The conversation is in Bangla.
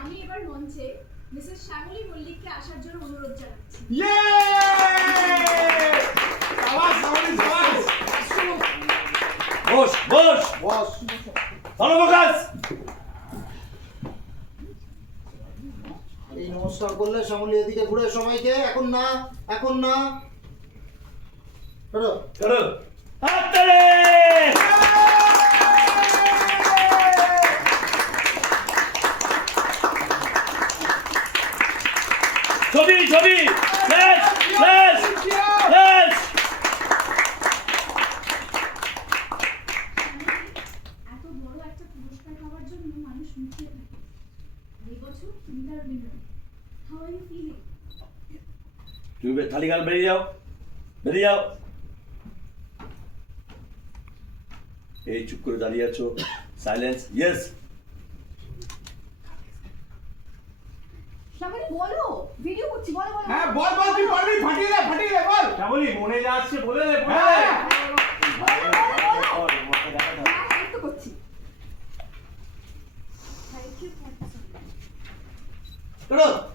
আমি এবার মঞ্চে মিসেস শ্যামলী মল্লিককে আসার জন্য অনুরোধ জানাচ্ছি। ইয়ে বস বস। বস ফোকাস। এই নমস্কার করলে শ্যামলী এদিকে ঘুরে সবাইকে এখন না এখন না। মানুষ মুখিয়ে থাকে। এই বছর তুমি খালি গাল বেরিয়ে যাও বেরিয়ে যাও। এই চুপ করে দাঁড়িয়ে আছো। সাইলেন্স ইয়েস শ্যামলী বলো ভিডিও করছি বলো বলো। হ্যাঁ বল বল তুই বলবি ফাটিয়ে দে ফাটিয়ে দে বল। শ্যামলি মনে যা আসছে বলে দে বলে হ্যাঁ। দে। হ্যাঁ